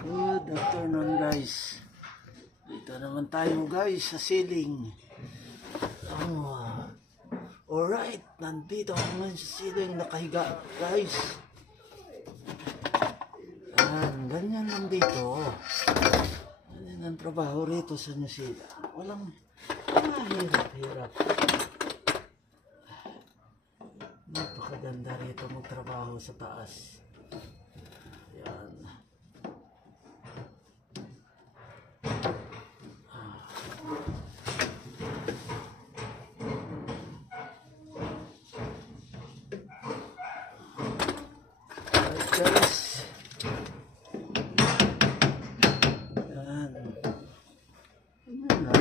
Good afternoon guys. Dito naman tayo guys sa ceiling. Alright, nandito ako ngayon sa ceiling, nakahiga guys. Ganyan lang dito. Ganyan ang trabaho rito sa New Zealand. Walang hirap. Napakaganda rito magtrabaho sa taas. Yan. Guys, yan. Yan na.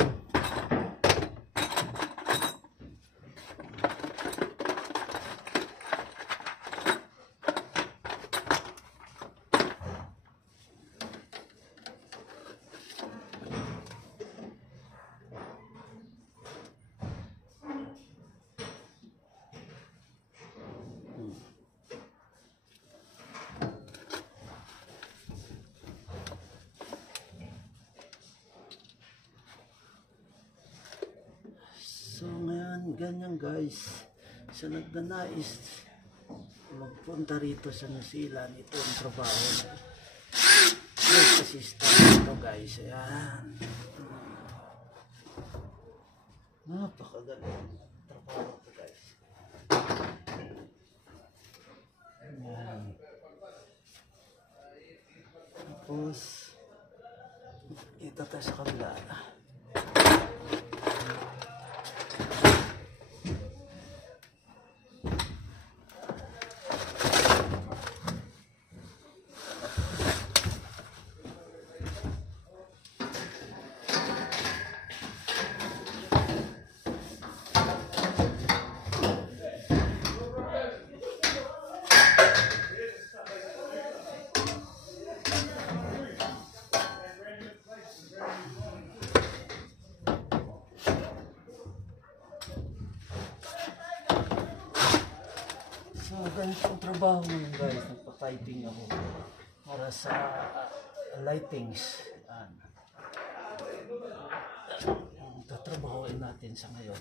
So ngayon, ganyan guys, sa nagdanais magpunta rito sa New Zealand, ito ang trabaho na health assistant ito guys. Ayan, napakagaling trabaho ito guys. Ayan. Tapos ito tayo sa kabila. So, ganito ang trabaho ngayon guys, nagpa-typing ako para sa lightings. Ang tatrabahoin natin sa ngayon.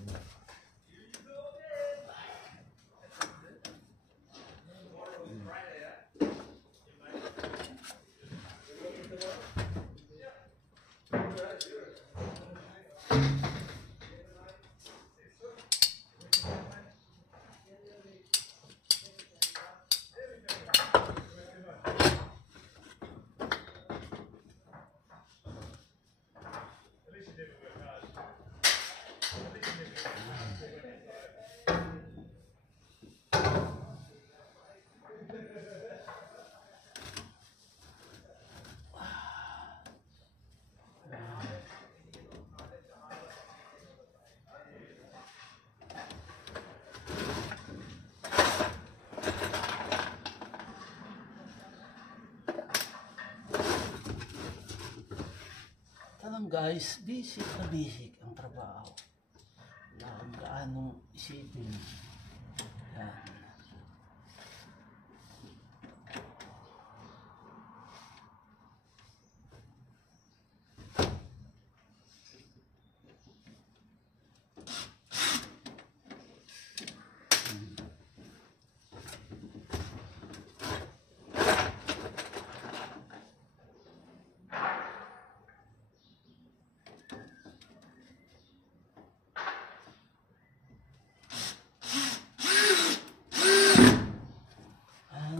Guys, basic na basic ang trabaho. Wala kang gaanong isipin. Yan.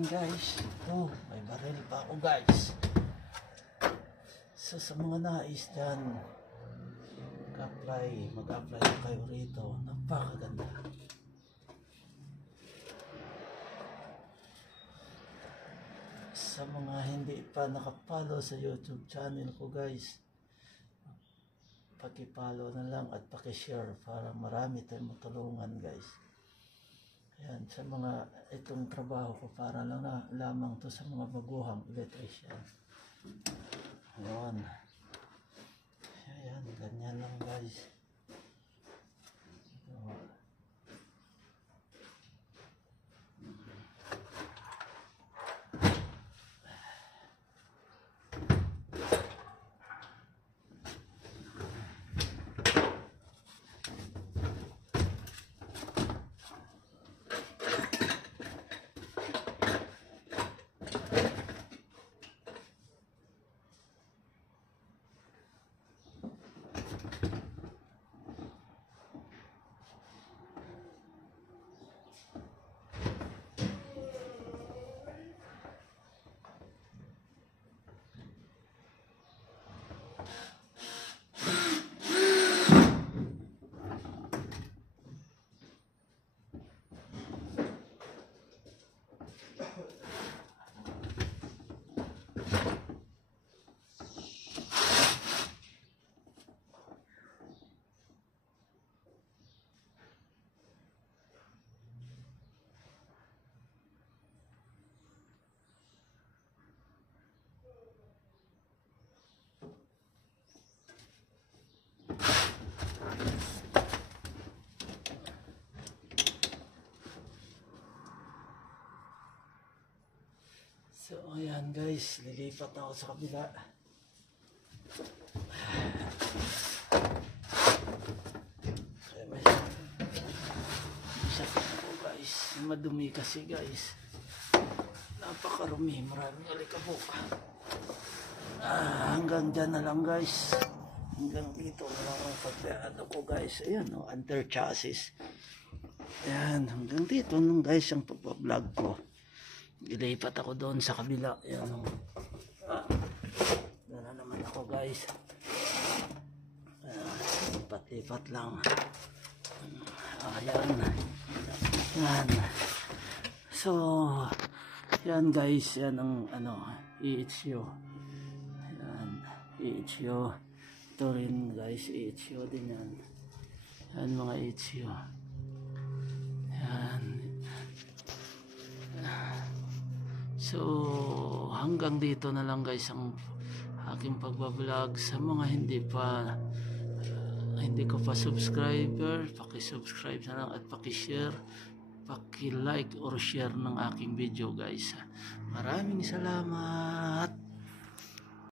Guys, may baril pa ako guys. So sa mga nais dyan, mag-apply kayo rito. Napakaganda. Sa mga hindi pa nakapollow sa YouTube channel ko guys, paki-follow na lang at paki-share para marami tayong matulungan guys. Ayan, sa mga itong trabaho ko para lang lamang to sa mga baguhang electrician. Ayan. Ayan, ganyan lang guys. Yan guys, lilipat ako sa kabila. Kaya may sakit ako guys. Madumi kasi guys. Napakarumi. Maraming alikabok. Hanggang dyan na lang guys. Hanggang dito na lang ang pagdaan ko guys. Ayan o, under chassis. Ayan, hanggang dito nung guys ang pagpa-vlog ko. Ilipat ako doon sa kabila. Ayan o. Doon na naman ako guys. Lipat-lipat lang. Ayan. Yan. So, yan guys. Yan ang EHU. Yan. EHU. Ito rin guys. EHU din yan. Yan mga EHU. Yan. So, hanggang dito na lang guys ang aking pagbablog. Sa mga hindi ko pa subscriber, paki-subscribe na lang at paki-share, paki-like or share ng aking video guys. Maraming salamat.